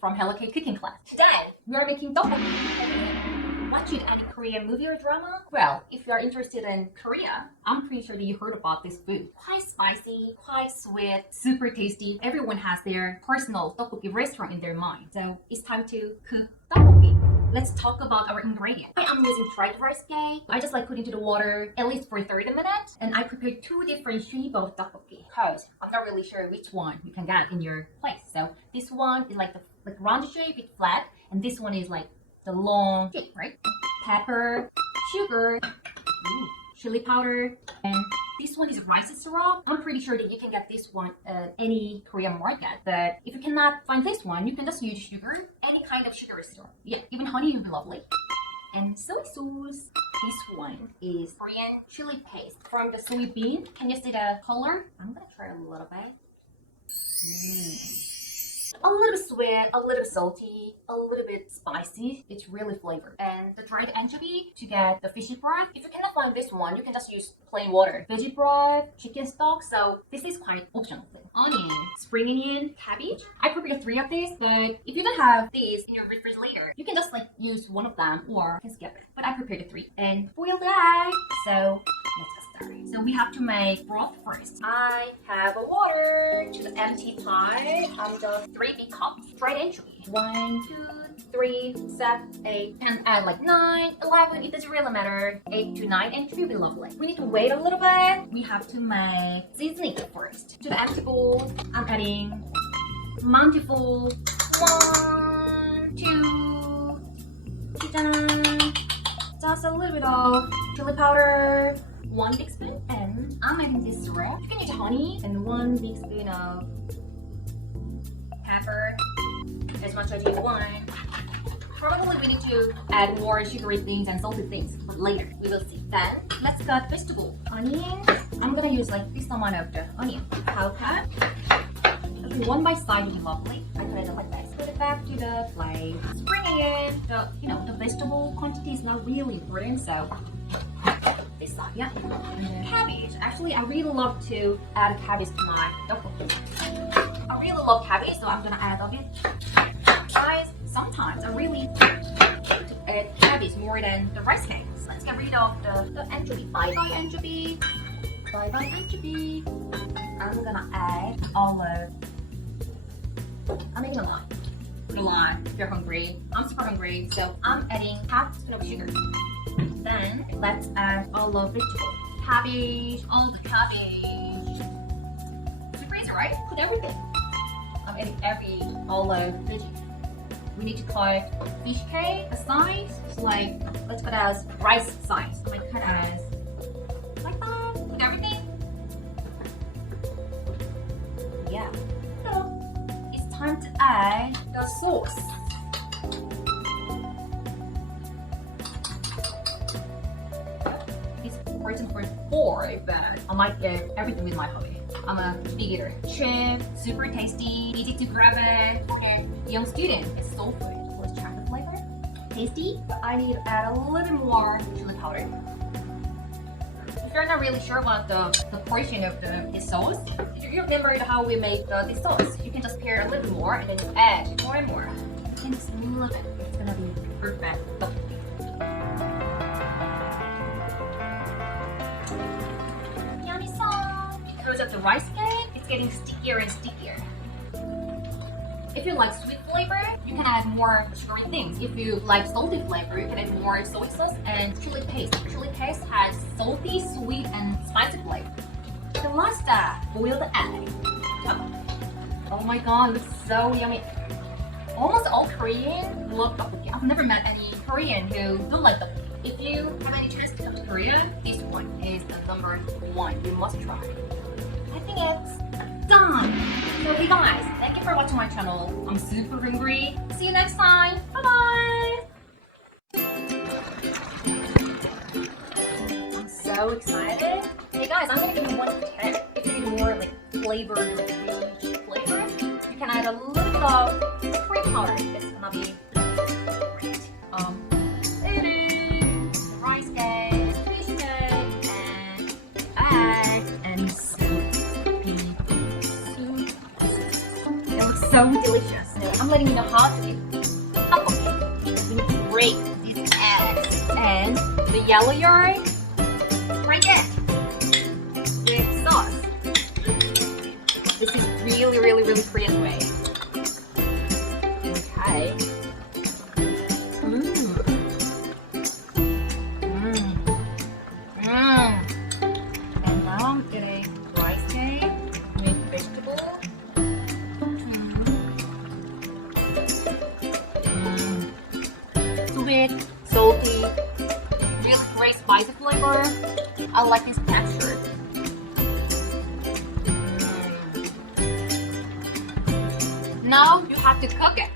from Hello K cooking class. Today, we are making tteokbokki. Watched any Korean movie or drama? Well, if you are interested in Korea, I'm pretty sure that you heard about this food. Quite spicy, quite sweet, super tasty. Everyone has their personal tteokbokki restaurant in their mind. So it's time to cook tteokbokki. Let's talk about our ingredients. I'm using dried rice cake. I just put into the water at least for 30 minutes. And I prepared two different shunibo tteokbokki because I'm not really sure which one you can get in your place. So this one is the round shape, it's flat. And this one is the long shape, right? Pepper, sugar, chili powder, and this one is rice syrup. I'm pretty sure that you can get this one at any Korean market, but if you cannot find this one, you can just use sugar, any kind of sugar syrup. Yeah, even honey would be lovely. And soy sauce. This one is Korean chili paste from the soybean. Can you see the color? I'm gonna try a little bit. A little bit sweet, a little bit salty, a little bit spicy. It's really flavored. And the dried anchovy to get the fishy broth. If you cannot find this one, you can just use plain water. Veggie broth, chicken stock. So this is quite optional. Onion, spring onion, cabbage. I prepared 3 of these, but if you don't have these in your refrigerator, you can just use one of them or you can skip it. But I prepared 3. And boiled egg. So let's get started. So we have to make broth first. I have a water to the empty pot. I'm done 3 big cups. Dried anchovy. 1, 2, 3, 7, 8, and add 9, 11. It doesn't really matter. 8 to 9 anchovy will be lovely. We need to wait a little bit. We have to make seasoning first. To the empty bowl, I'm adding Maangchi. 1, 2, just a little bit of chili powder. 1 big spoon, and I'm adding this syrup. You can use honey and 1 big spoon of pepper, as much as you want. Probably we need to add more sugary things and salty things, but later we will see. Then let's cut vegetable. Onion. I'm gonna use this amount of the onion. Cow cut. Okay, 1 bite size would be lovely. I cut it like this. Put it back to the plate. Spring onion. The vegetable quantity is not really important, so. This side, yeah. And then cabbage. Actually, I really love to add cabbage to my tteokbokki. I really love cabbage, so I'm gonna add a bit. Guys, sometimes I really to add cabbage more than the rice cake. So let's get rid of the anchovy. Bye bye anchovy. Bye bye anchovy. I'm gonna add olive. I'm making a lot. Put a lot if you're hungry. I'm super hungry, so I'm adding half a spoon of sugar. Then let's add all the vegetable. Cabbage, all the cabbage. Super easy, right? Put everything. I'm adding all the veggies. We need to cut fish cake a size. So let's cut as rice size. I might cut as like that. Put everything. Yeah. So it's time to add the sauce. For 4, but I might get everything with my hobby. I'm a big eater. Cheap, super tasty, easy to grab it. And young student, it's soul food. With chocolate flavor, tasty. But I need to add a little more chili powder. If you're not really sure about the portion of the sauce, if you remember how we make the sauce, you can just pair a little more and then you add more and more. And just a little bit. It's gonna be perfect. Because of the rice cake, it's getting stickier and stickier. If you like sweet flavor, you can add more sugary things. If you like salty flavor, you can add more soy sauce and chili paste. Chili paste has salty, sweet, and spicy flavor. The last step, boil the egg. Oh my god, it's so yummy. Almost all Korean love tteokbokki. I've never met any Korean who don't like tteokbokki. If you have any chance to come to Korea, this one is the number 1 you must try. I think it's done. So hey guys, thank you for watching my channel. I'm super hungry. See you next time. Bye bye. I'm so excited. Hey guys, I'm gonna give you 1 to 10. If you need more flavor, rich flavor, you can add a little bit of curry powder. It's gonna be great. Rice cake, fish cake, and egg, and soup. So delicious. I'm letting you know how to do tteokbokki. We need to break these eggs and the yellow yarn right there with sauce. This is really Korean way. Okay. And now I'm getting rice cake with vegetable. Sweet, salty, really great spicy flavor. I like this texture. Now you have to cook it.